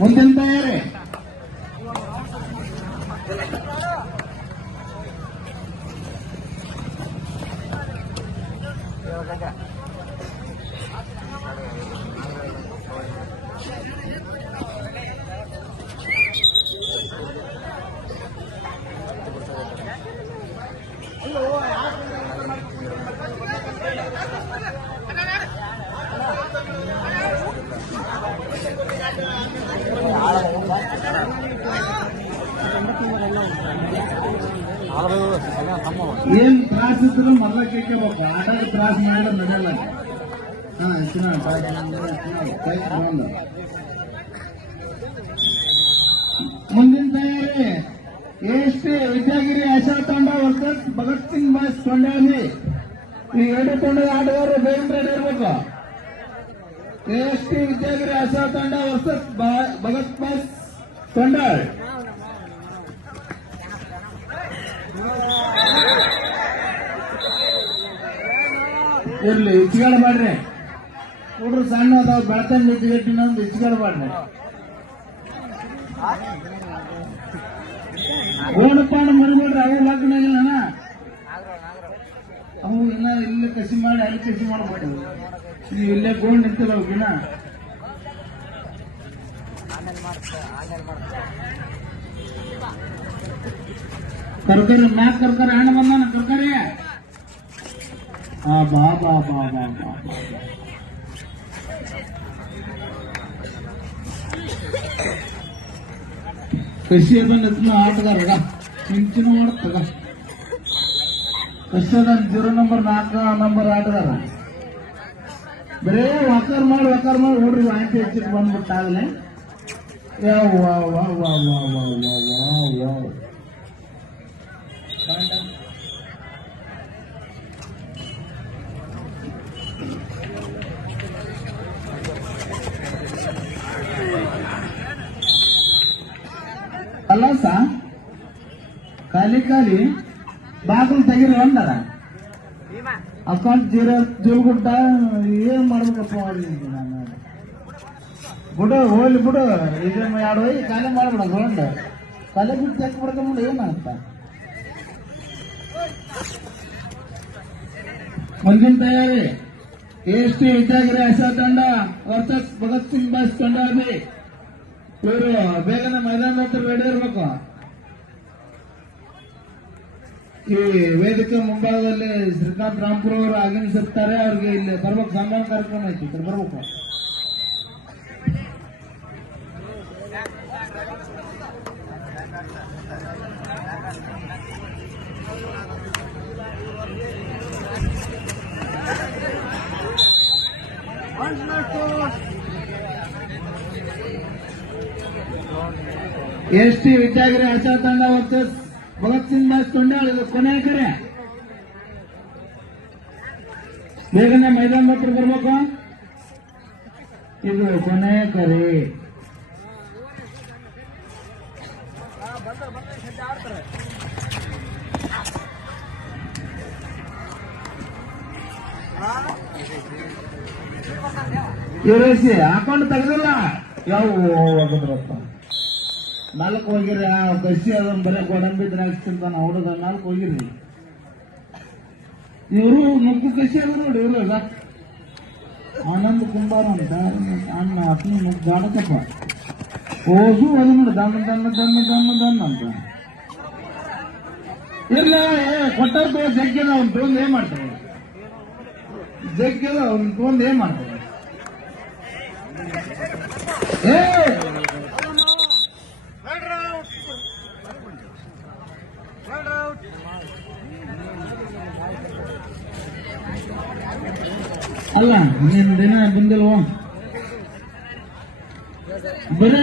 ಮುಂದಿನ ತಯಾರಿ ಏನ್ ತ್ರಾಸ ಇದ್ರು ಮೊದಲ ಕೇಳ್ಕೋಬೇಕು. ಆಟಾಗ ತ್ರಾಸ ಮಾಡಿದ್ರೆ ನಡೆಯಲ್ಲ. ಮುಂದಿನ ತಯಾರಿ ಎಸ್ಟಿ ವಿದ್ಯಾಗಿರಿ ಆಶಾ ತಂಡ ವರ್ಸಸ್ ಭಗತ್ ಸಿಂಗ್ ಬಾಸ್ ಕೊಂಡಾಳಿ. ಈ ಎರಡು ತಂಡದ ಆಟಗಾರರು ಬೇಗ ರೆಡಿ ಇರಬೇಕು. ಎಸ್ಟಿ ವಿದ್ಯಾಗಿರಿ ಆಶಾ ತಂಡ ವರ್ಸಸ್ ಭಗತ್ ಬಾಸ್ ಕೊಂಡಾಳ್. ಇರ್ಲಿ, ಹೆಚ್ಚುಗಾಡ ಮಾಡ್ರಿ. ಹುಡ್ರು ಸಣ್ಣ ಅದಾವ, ಬೆಳತಂಡ ಇಟ್ಗಟ್ಟಿನೊಂದು ಹೆಚ್ಚುಗಾಡ ಮಾಡ್ರಿ. ಗೋಣಪಾಣ ಮರಿಬೇಡ್ರಿ, ಅವು ಲಗ್ನ ಇಲ್ಲ. ಅವು ಇನ್ನ ಇಲ್ಲೇ ಕಸಿ ಮಾಡಿ ಅಲ್ಲಿ ಕಸಿ ಮಾಡ್ಬೇಕು. ನೀವು ಇಲ್ಲೇ ಗೋಣ್ ನಿಂತಿಲ್ಲ ಅವಕಿನ. ಕರ್ಕರಿ ಮ್ಯಾಕ್ ಕರ್ಕರಿ ಹಣ್ಣು ಬಂದಾನ ಕರ್ಕರಿ. ಬಾ ಬಾ ಬಾ ಬಾ ಬಾ. ಕಸಿ ಅದನ್ನ ಆಟಗಾರ ಚಿಂಚಿನ ಮಾಡತ್ತಗ. ಕಸಿ ಅದ 0 ನಂಬರ್ 4 ನಂಬರ್ ಆಟಗಾರ. ಬರೇ ವಕರ್ ಮಾಡಿ ನೋಡ್ರಿ. ವಾಂತಿ ಹೆಚ್ಚಿಗೆ ಬಂದ್ಬಿಟ್ಟಾಗಲೇ. ಅಲ್ಲ ಖಾಲಿ ಬಾಗಿಲು ತೆಗಿರಿ ಒಂದರ ಅಕೌಂಟ್ ಜೀಲ್ಗುಡ್ಡ ಏನ್ ಮಾಡ್ಬೇಕಪ್ಪ ಅವ್ರಿಗೆ. ಬಿಡು ಹೋಗ್ಲಿ ಬಿಡು. ಈಗ 2 ಹೋಗಿ ಖಾಲಿ ಮಾಡ್ಬಿಡ. ಗ್ರೌಂಡ್ ಖಾಲಿ ಬಿಟ್ಟು ಚೆಕ್ ಮಾಡ್ಕೊಂಬಿಡು. ಏನಾಗ್ತ ಮುಂದಿನ ತಯಾರಿ ಎಸ್ಟಿ ವಿದ್ಯಾಗಿರಿ ಆಶಾ ತಂಡ ವರ್ಸಸ್ ಭಗತ್ ಸಿಂಗ್ ಬಾಸ್ ಕೊಂಡಾಳಿ. ಇವರು ಬೇಗನೆ ಮೈದಾನ ಹತ್ರ ರೆಡಿ ಇರ್ಬೇಕು. ಈ ವೇದಿಕೆ ಮುಂಭಾಗದಲ್ಲಿ ಶ್ರೀಕಾಂತ್ ರಾಮ್ಪುರ್ ಅವರು ಆಗಮಿಸುತ್ತಾರೆ. ಅವ್ರಿಗೆ ಇಲ್ಲಿ ಬರ್ಬೇಕು. ಸನ್ಮಾನ ಕಾರ್ಯಕ್ರಮ ಐತಿ, ಇಲ್ಲಿ ಬರ್ಬೇಕು. ಎಸ್ಟಿ ವಿದ್ಯಾಗಿರಿ ಆಶಾ ತಂಡ ವರ್ಸಸ್ ಭಗತ್ ಸಿಂಗ್ ಬಾಸ್ ಕೊಂಡಾಳ್. ಇದು ಕೊನೆಯ ಕರೆ. ಬೇಗನೆ ಮೈದಾನ ಹತ್ರ ಬರ್ಬೇಕು. ಇದು ಕೊನೆಯ ಕರೆ. ಇವರೇಸಿ ಹಾಕೊಂಡು ತೆಗೆದಿಲ್ಲ. ಯಾವ ಹೋಗಿದ್ರಪ್ಪ 4 ಹೋಗಿರಿ. ಕಸಿ ಅದನ್ನ ಬರೀ ಗೋಡಂಬಿದ್ರೆ ಹಾಕ್ತಿರ್ತಾನ ಹುಡುಗ. 4 ಹೋಗಿರಿ. ಇವರು ಮುಗ್ಗು ಕಸಿ ಅದ ನೋಡಿ. ಇವರು ಆನಂದ್ ಕುಂಬಾರ ಅಂತ ಅಣ್ಣ ಅಪ್ಪ ಮುಗ್ಗು ಗಾಡಕಪ್ಪ ಹೋಗು. ಅದು ನೋಡಿ ದನ್ನ ಅಂತ. ಇಲ್ಲ ಕೊಟ್ಟಾರ ಜಗ್ಗದ ಅವ್ನು ತೊಂದು ಏನ್ ಮಾಡ್ತಾರೆ. ಜಗ್ಗದ ಅವ್ನು ತೊಂದು ಏನ್ ಮಾಡ್ತಾರೆ. ಅಲ್ಲ ನೀನ್ ದಿನ ಬಂದಿಲ್ವ? ಬರೀ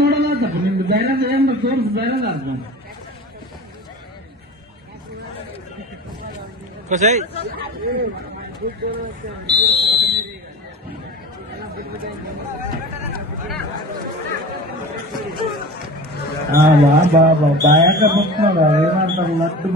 ನೋಡೋದಾತಪ್ಪ. ನಿಮ್ದು ಬೇರೆ ಏನ್ ತೋರ್ಸ್ ಬೇರೆದಾತ. ಬಾ ಬಾ ಬಾ ಬಾಯಾಕ ಬಂತ ನೋಡ. ಏನ್ ಮಾಡ್ತಾರ ಲಟ್ಟು